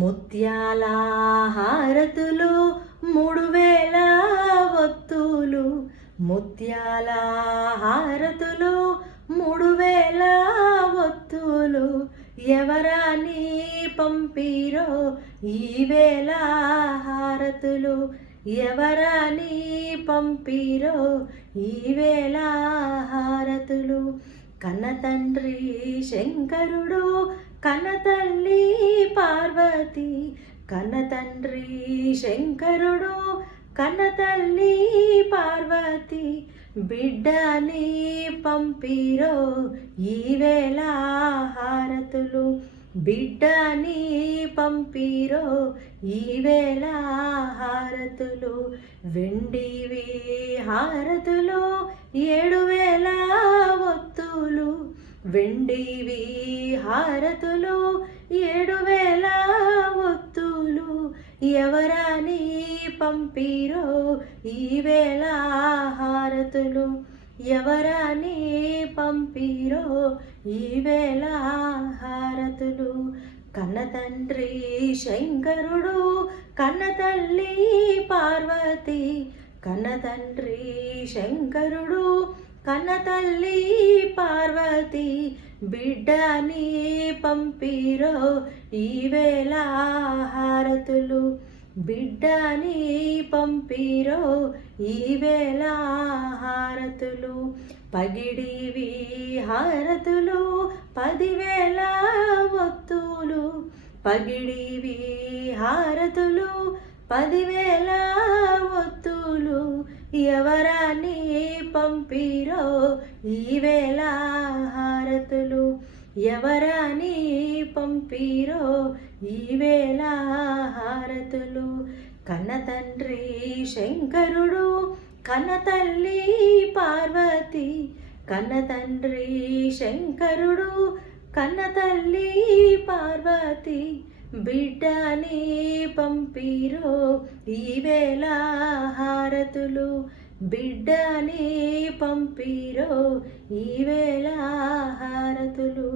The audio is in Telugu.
ముత్యాల హారతులు 3000 ఒత్తులు, ముత్యాల హారతులు 3000 ఒత్తులు, ఎవరాని పంపిరో ఈవేళ హారతులు, ఎవరాని పంపిరో ఈవేళ హారతులు. కన్నతండ్రి శంకరుడు, కన్నతల్లి పార్వతి, కన్నతండ్రి శంకరుడు, కన్నతల్లి పార్వతి, బిడ్డని పంపిరో ఈవేళ హారతులు, బిడ్డని పంపిరో ఈవేళ హారతులు. వెండివి హారతులు 7000 ఒత్తులు, వెండివి హారతులు 7000 ఒత్తులు, ఎవరాని పంపిరో ఈవేళ హారతులు, ఎవరాని పంపిరో ఈవేళ హారతులు. కన్నతండ్రి శంకరుడు, కన్నతల్లి పార్వతి, కన్నతండ్రి శంకరుడు, కన్నతల్లి పార్వతి, బిడ్డని పంపిరో ఈవేళ హారతులు, బిడ్డని పంపిరో ఈవేళ హారతులు. పగిడివి హారతులు 10,000 ఒత్తులు, పగిడివి హారతులు 10,000 ఒత్తులు, ఎవరాని పంపిరో ఈవేళ హారతులు, ఎవరాని పంపిరో ఈవేళ హారతులు. కన్నతండ్రి శంకరుడు, కన్నతల్లి పార్వతి, కన్నతండ్రి శంకరుడు, కన్నతల్లి పార్వతి, బిడ్డని పంపిరో ఈవేళ హారతులు, బిడ్డని పంపిరో ఈవేళ హారతులు.